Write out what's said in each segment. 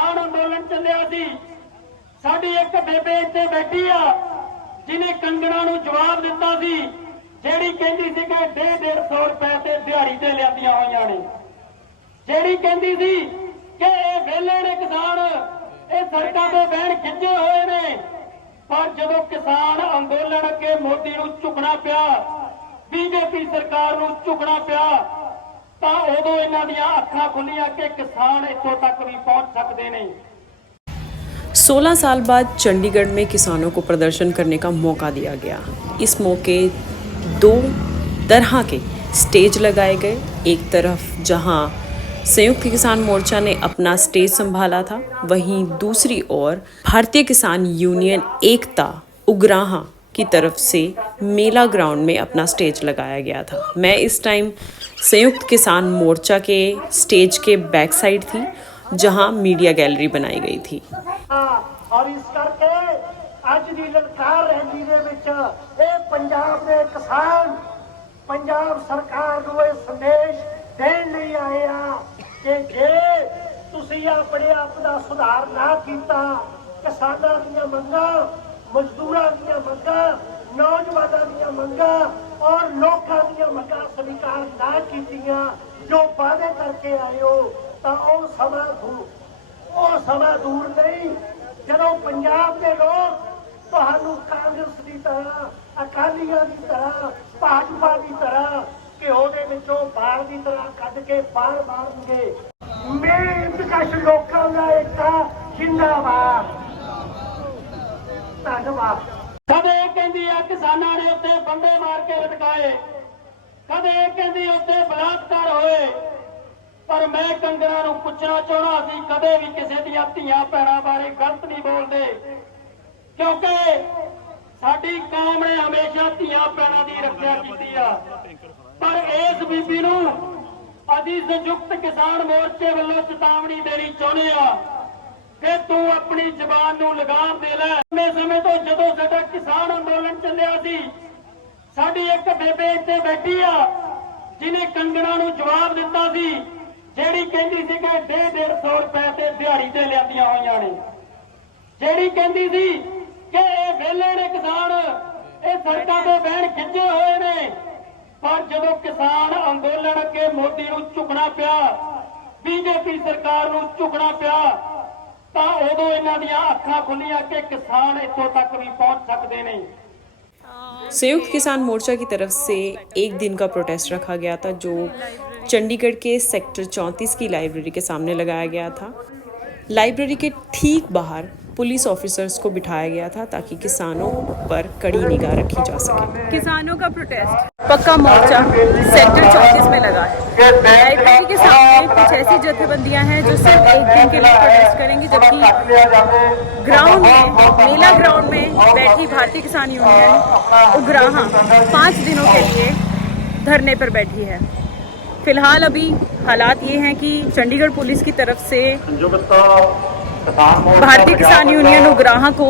किसान अंदोलन चलिया सी, साडी एक बेबे इत्थे बैठी आ जिन्हें कंगना नूं जवाब दिता सी, ਜਿਹੜੀ ਕਹਿੰਦੀ ਸੀ कि 150 रुपए ते दिहाड़ी ते लिਆਂਦੀਆਂ ਹੋਈਆਂ ने, ਜਿਹੜੀ ਕਹਿੰਦੀ ਸੀ कि ਇਹ ਵੇਲੇ ने किसान ਇਹ ਸੜਕਾਂ ਤੇ ਬਹਿਣ ਖਿੱਚੇ ਹੋਏ ਨੇ। पर ਜਦੋਂ किसान अंदोलन अगे मोदी नूं झुकना पिया, बीजेपी सरकार नूं झुकना पिया, तां उदों इन्हां दीयां अखां खुलीआं कि किसान इत्थों तक भी पहुंच सकदे ने। 16 साल बाद चंडीगढ़ में किसानों को प्रदर्शन करने का मौका दिया गया। इस मौके दो तरह के स्टेज लगाए गए। एक तरफ जहां संयुक्त किसान मोर्चा ने अपना स्टेज संभाला था, वहीं दूसरी ओर भारतीय किसान यूनियन एकता उग्राहां की तरफ से मेला ग्राउंड में अपना स्टेज लगाया गया था। मैं इस टाइम संयुक्त किसान मोर्चा के स्टेज के बैक साइड थी, जहां मीडिया गैलरी बनाई गई थी। और इस करके अज दी ललकार रैली दे विच ये पंजाब दे किसान पंजाब सरकार नूं ये संदेश देण लई आए आ कि जे तुसीं अपने आप दा सुधार ना कीता, किसानां दीयां मंगां, मजदूरां दीयां मंगां, नौजवानां दीयां मंगां और लोकां दीयां मंगां स्वीकार ना कीतियां, जो वादे करके आए हो, तां ओह समा दूर नहीं ਜਦੋਂ पंजाब के लोग ਤੁਹਾਨੂੰ कांग्रेस की तरह, अकालियां की तरह, भाजपा की तरह घिओ दे विचों बाल की तरह कढ के बाहर मारनगे। बेइंतकाश लोकां दा एकता जिंदाबाद। धन्नवाद। कदे कहंदी आ किसानां ने उत्ते बंदे मार के लटकाए, कदे कहंदी उत्ते बलात्कार होए, पर मैं कंगना नूं पुछना चाहना सी कदे भी किसी दी धीआं भैणां बारे गलत नहीं बोलदे, क्योंकि साडी कौम ने हमेशा धीआं भैणां दी रक्षा कीती आ। पर इस बीबी नूं असीं संयुक्त किसान मोर्चे वल्लों चेतावनी देनी चाहुंदे आ कि तूं अपनी जबान नूं लगाम दे लै। समय तो जदों साडा किसान अंदोलन चलिया सी, साडी एक बेबे इत्थे बैठी आ जिन्हें कंगना नूं जवाब दिता सी, ਜਿਹੜੀ ਕਹਿੰਦੀ ਸੀ कि 150 रुपए ते दिहाड़ी ते लिਆਂਦੀਆਂ ਹੋਈਆਂ ਨੇ, ਜਿਹੜੀ ਕਹਿੰਦੀ ਸੀ कि ਇਹ ਵੇਲੇ ਨੇ किसान ਇਹ ਸੜਕਾਂ ਤੇ ਬਹਿਣ ਖਿੱਚੇ ਹੋਏ ਨੇ। पर ਜਦੋਂ किसान अंदोलन अगे मोदी नूं झुकना पिया, बीजेपी सरकार नूं झुकना पिया, तां उदों इन्हां दीयां अखां खुलीआं कि किसान इत्थों तक भी पहुंच सकदे ने। संयुक्त किसान मोर्चा की तरफ से एक दिन का प्रोटेस्ट रखा गया था, जो चंडीगढ़ के सेक्टर 34 की लाइब्रेरी के सामने लगाया गया था। लाइब्रेरी के ठीक बाहर पुलिस ऑफिसर्स को बिठाया गया था ताकि किसानों पर कड़ी निगाह रखी जा सके। किसानों का प्रोटेस्ट पक्का मोर्चा सेक्टर 34 में लगा है। लाइब्रेरी के सामने कुछ ऐसी जथेबंदियां हैं जो सिर्फ एक दिन के लिए प्रोटेस्ट करेंगी, जबकि ग्राउंड में मेला ग्राउंड में बैठी भारतीय किसान यूनियन उग्राहां 5 दिनों के लिए धरने पर बैठी है। फिलहाल अभी हालात ये हैं कि चंडीगढ़ पुलिस की तरफ से भारतीय किसान यूनियन उग्राहां को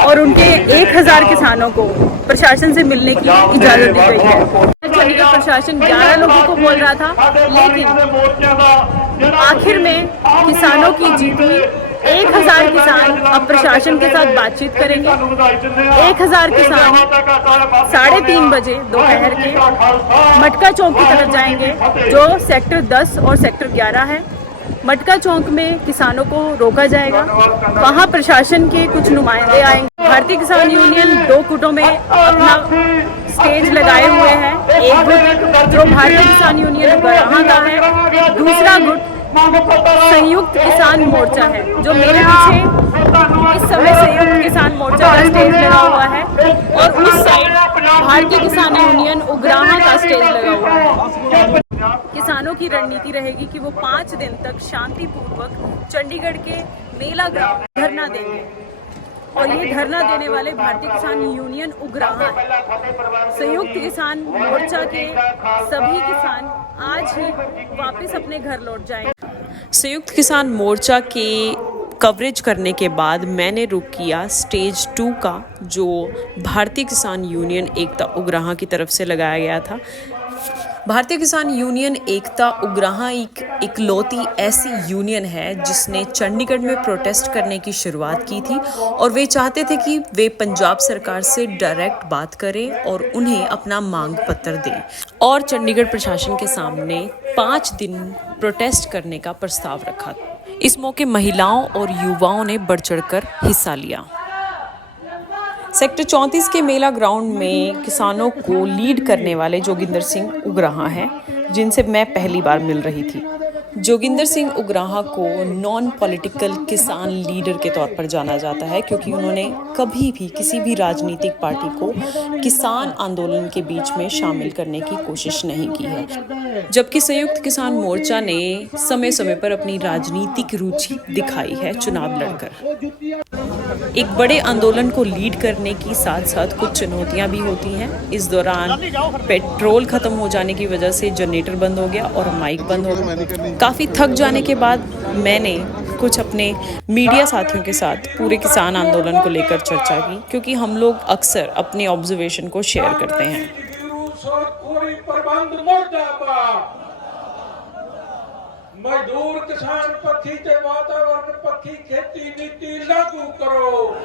और उनके 1000 किसानों को प्रशासन से मिलने की इजाजत दी गई है। चंडीगढ़ प्रशासन 11 लोगों को बोल रहा था, लेकिन आखिर में किसानों की जीत हुई। 1000 किसान अब प्रशासन के साथ बातचीत करेंगे। 1000 किसान 3:30 बजे दोपहर के मटका चौक की तरफ जाएंगे, जो सेक्टर 10 और सेक्टर 11 है। मटका चौक में किसानों को रोका जाएगा, वहां प्रशासन के कुछ नुमाइंदे आएंगे। भारतीय किसान यूनियन 2 गुटों में अपना स्टेज लगाए हुए हैं। एक गुट जो भारतीय किसान यूनियन उग्राहां का है, दूसरा गुट संयुक्त किसान मोर्चा है, जो मेरे पीछे इस समय संयुक्त किसान मोर्चा का स्टेज लगा हुआ है, और उस साइड भारतीय किसान यूनियन उग्राहां का स्टेज लगा हुआ है। किसानों की रणनीति रहेगी कि वो 5 दिन तक शांतिपूर्वक चंडीगढ़ के मेला ग्राउंड धरना देंगे, और ये धरना देने वाले भारतीय किसान यूनियन उग्राहां संयुक्त किसान मोर्चा के सभी किसान आज ही वापस अपने घर लौट जाएंगे। संयुक्त किसान मोर्चा के कवरेज करने के बाद मैंने रुख किया स्टेज 2 का, जो भारतीय किसान यूनियन एकता उग्राहां की तरफ से लगाया गया था। भारतीय किसान यूनियन एकता उग्राहां एक इकलौती ऐसी यूनियन है जिसने चंडीगढ़ में प्रोटेस्ट करने की शुरुआत की थी और वे चाहते थे कि वे पंजाब सरकार से डायरेक्ट बात करें और उन्हें अपना मांग पत्र दें और चंडीगढ़ प्रशासन के सामने 5 दिन प्रोटेस्ट करने का प्रस्ताव रखा। इस मौके महिलाओं और युवाओं ने बढ़ चढ़कर हिस्सा लिया। सेक्टर 34 के मेला ग्राउंड में किसानों को लीड करने वाले जोगिंदर सिंह उग्राहां हैं, जिनसे मैं पहली बार मिल रही थी। जोगिंदर सिंह उग्राहां को नॉन पॉलिटिकल किसान लीडर के तौर पर जाना जाता है क्योंकि उन्होंने कभी भी किसी भी राजनीतिक पार्टी को किसान आंदोलन के बीच में शामिल करने की कोशिश नहीं की है, जबकि संयुक्त किसान मोर्चा ने समय समय पर अपनी राजनीतिक रुचि दिखाई है चुनाव लड़कर। एक बड़े आंदोलन को लीड करने की साथ साथ कुछ चुनौतियां भी होती हैं। इस दौरान पेट्रोल खत्म हो जाने की वजह से जनरेटर बंद हो गया और माइक बंद हो गया। काफ़ी थक जाने के बाद मैंने कुछ अपने मीडिया साथियों के साथ पूरे किसान आंदोलन को लेकर चर्चा की, क्योंकि हम लोग अक्सर अपने ऑब्जर्वेशन को शेयर करते हैं। मजदूर किसान पक्षी ते वातावरण पक्षी खेती नीति लागू करो।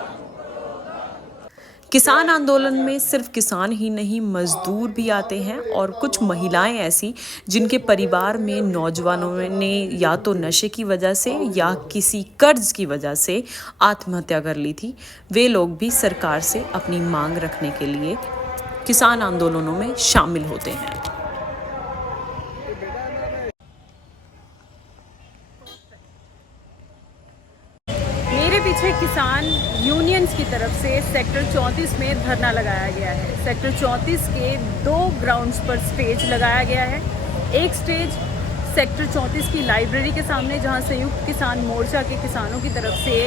किसान आंदोलन में सिर्फ किसान ही नहीं, मजदूर भी आते हैं और कुछ महिलाएं ऐसी जिनके परिवार में नौजवानों ने या तो नशे की वजह से या किसी कर्ज की वजह से आत्महत्या कर ली थी, वे लोग भी सरकार से अपनी मांग रखने के लिए किसान आंदोलनों में शामिल होते हैं। पीछे किसान यूनियंस की तरफ से सेक्टर 34 में धरना लगाया गया है। सेक्टर 34 के 2 ग्राउंड्स पर स्टेज लगाया गया है। एक स्टेज सेक्टर 34 की लाइब्रेरी के सामने, जहां संयुक्त किसान मोर्चा के किसानों की तरफ से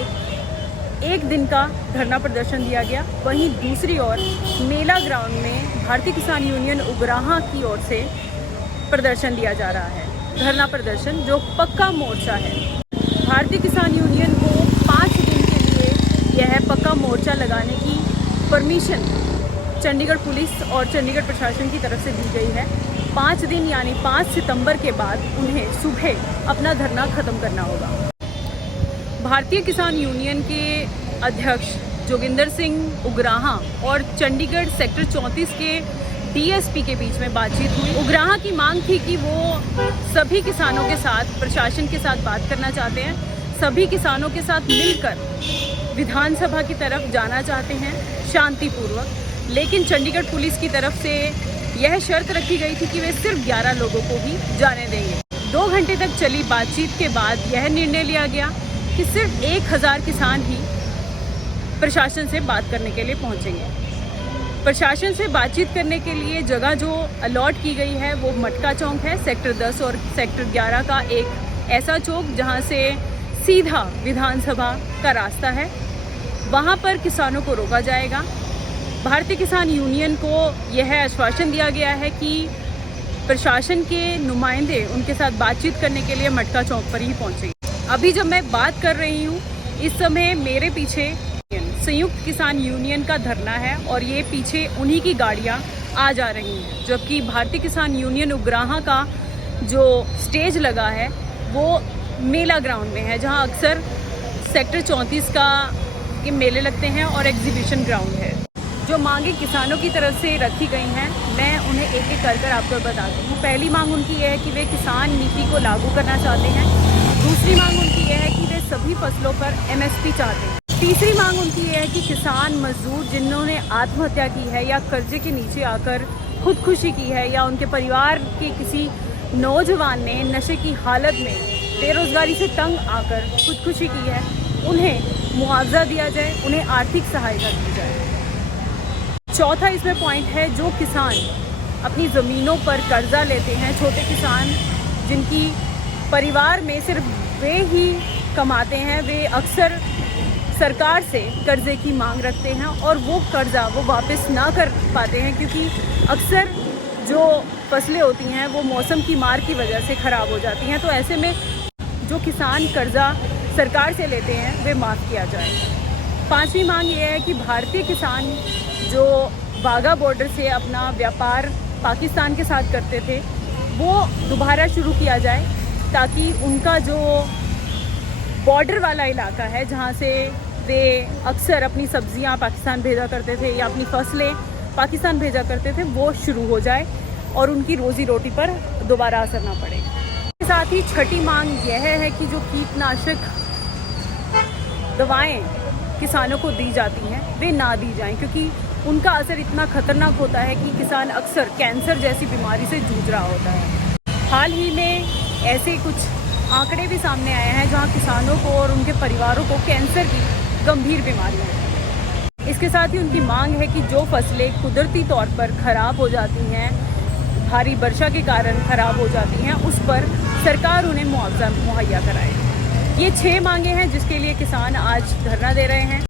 1 दिन का धरना प्रदर्शन दिया गया। वहीं दूसरी ओर मेला ग्राउंड में भारतीय किसान यूनियन उग्राहां की ओर से प्रदर्शन दिया जा रहा है। धरना प्रदर्शन जो पक्का मोर्चा है। भारतीय किसान यूनियन को 5 दिन के लिए यह पक्का मोर्चा लगाने की परमिशन चंडीगढ़ पुलिस और चंडीगढ़ प्रशासन की तरफ से दी गई है। 5 दिन यानी 5 सितंबर के बाद उन्हें सुबह अपना धरना खत्म करना होगा। भारतीय किसान यूनियन के अध्यक्ष जोगिंदर सिंह उग्राहां और चंडीगढ़ सेक्टर 34 के डीएसपी के बीच में बातचीत हुई। उग्राहां की मांग थी कि वो सभी किसानों के साथ, प्रशासन के साथ बात करना चाहते हैं, सभी किसानों के साथ मिलकर विधानसभा की तरफ जाना चाहते हैं शांतिपूर्वक। लेकिन चंडीगढ़ पुलिस की तरफ से यह शर्त रखी गई थी कि वे सिर्फ 11 लोगों को ही जाने देंगे। 2 घंटे तक चली बातचीत के बाद यह निर्णय लिया गया कि सिर्फ 1000 किसान ही प्रशासन से बात करने के लिए पहुंचेंगे। प्रशासन से बातचीत करने के लिए जगह जो अलॉट की गई है वो मटका चौक है, सेक्टर 10 और सेक्टर 11 का एक ऐसा चौक जहां से सीधा विधानसभा का रास्ता है। वहां पर किसानों को रोका जाएगा। भारतीय किसान यूनियन को यह आश्वासन दिया गया है कि प्रशासन के नुमाइंदे उनके साथ बातचीत करने के लिए मटका चौक पर ही पहुंचेंगे। अभी जब मैं बात कर रही हूँ, इस समय मेरे पीछे संयुक्त किसान यूनियन का धरना है और ये पीछे उन्हीं की गाड़ियाँ आ जा रही हैं, जबकि भारतीय किसान यूनियन उग्राहां का जो स्टेज लगा है वो मेला ग्राउंड में है, जहां अक्सर सेक्टर 34 के मेले लगते हैं और एग्जीबिशन ग्राउंड है। जो मांगे किसानों की तरफ से रखी गई हैं, मैं उन्हें एक एक कर आपको बताती हूँ। पहली मांग उनकी यह है कि वे किसान नीति को लागू करना चाहते हैं। दूसरी मांग उनकी यह है कि वे सभी फसलों पर MSP चाहते हैं। तीसरी मांग उनकी यह है कि किसान मजदूर जिन्होंने आत्महत्या की है या कर्जे के नीचे आकर खुदकुशी की है या उनके परिवार के किसी नौजवान ने नशे की हालत में बेरोजगारी से तंग आकर खुदकुशी की है, उन्हें मुआवजा दिया जाए, उन्हें आर्थिक सहायता दी जाए। चौथा इसमें पॉइंट है, जो किसान अपनी ज़मीनों पर कर्जा लेते हैं, छोटे किसान जिनकी परिवार में सिर्फ वे ही कमाते हैं, वे अक्सर सरकार से कर्जे की मांग रखते हैं और वो कर्जा वो वापस ना कर पाते हैं, क्योंकि अक्सर जो फसलें होती हैं वो मौसम की मार की वजह से ख़राब हो जाती हैं। तो ऐसे में जो किसान कर्जा सरकार से लेते हैं वे माफ़ किया जाए। पांचवी मांग ये है कि भारतीय किसान जो वाघा बॉर्डर से अपना व्यापार पाकिस्तान के साथ करते थे, वो दोबारा शुरू किया जाए, ताकि उनका जो बॉर्डर वाला इलाका है जहाँ से वे अक्सर अपनी सब्जियाँ पाकिस्तान भेजा करते थे या अपनी फसलें पाकिस्तान भेजा करते थे, वो शुरू हो जाए और उनकी रोजी रोटी पर दोबारा असर ना पड़े। इसके साथ ही छठी मांग यह है कि जो कीटनाशक दवाएं किसानों को दी जाती हैं वे ना दी जाएं, क्योंकि उनका असर इतना खतरनाक होता है कि किसान अक्सर कैंसर जैसी बीमारी से जूझ रहा होता है। हाल ही में ऐसे कुछ आंकड़े भी सामने आए हैं जहां किसानों को और उनके परिवारों को कैंसर की गंभीर बीमारियां हैं। इसके साथ ही उनकी मांग है कि जो फसलें कुदरती तौर पर खराब हो जाती हैं, भारी वर्षा के कारण खराब हो जाती हैं, उस पर सरकार उन्हें मुआवजा मुहैया कराए। ये 6 मांगे हैं जिसके लिए किसान आज धरना दे रहे हैं।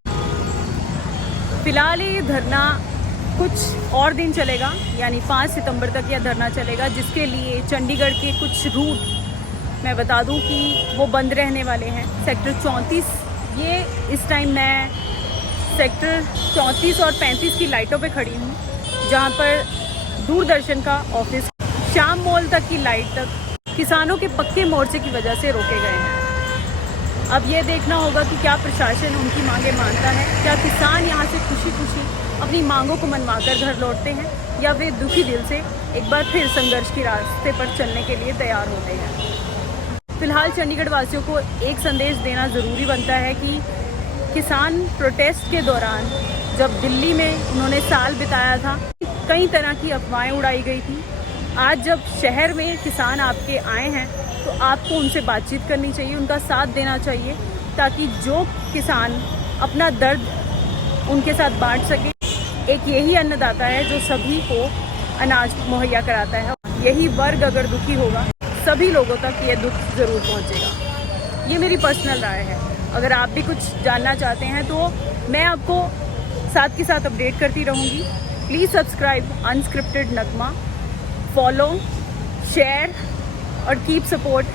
फिलहाल ये धरना कुछ और दिन चलेगा, यानी 5 सितंबर तक यह धरना चलेगा, जिसके लिए चंडीगढ़ के कुछ रूट मैं बता दूं कि वो बंद रहने वाले हैं। सेक्टर 34, ये इस टाइम मैं सेक्टर 34 और 35 की लाइटों पे खड़ी हूँ, जहाँ पर दूरदर्शन का ऑफिस शाम मॉल तक की लाइट तक किसानों के पक्के मोर्चे की वजह से रोके गए हैं। अब ये देखना होगा कि क्या प्रशासन उनकी मांगे मानता है, क्या किसान यहाँ से खुशी खुशी अपनी मांगों को मनवाकर घर लौटते हैं, या वे दुखी दिल से एक बार फिर संघर्ष के रास्ते पर चलने के लिए तैयार होते हैं। फिलहाल चंडीगढ़ वासियों को एक संदेश देना ज़रूरी बनता है कि किसान प्रोटेस्ट के दौरान जब दिल्ली में उन्होंने साल बिताया था, कई तरह की अफवाहें उड़ाई गई थी। आज जब शहर में किसान आपके आए हैं तो आपको उनसे बातचीत करनी चाहिए, उनका साथ देना चाहिए, ताकि जो किसान अपना दर्द उनके साथ बांट सके। एक यही अन्नदाता है जो सभी को अनाज मुहैया कराता है। यही वर्ग अगर दुखी होगा, सभी लोगों तक ये दुख ज़रूर पहुंचेगा। ये मेरी पर्सनल राय है। अगर आप भी कुछ जानना चाहते हैं तो मैं आपको साथ के साथ अपडेट करती रहूँगी। Please subscribe unscripted Nagma, follow, share और कीप सपोर्ट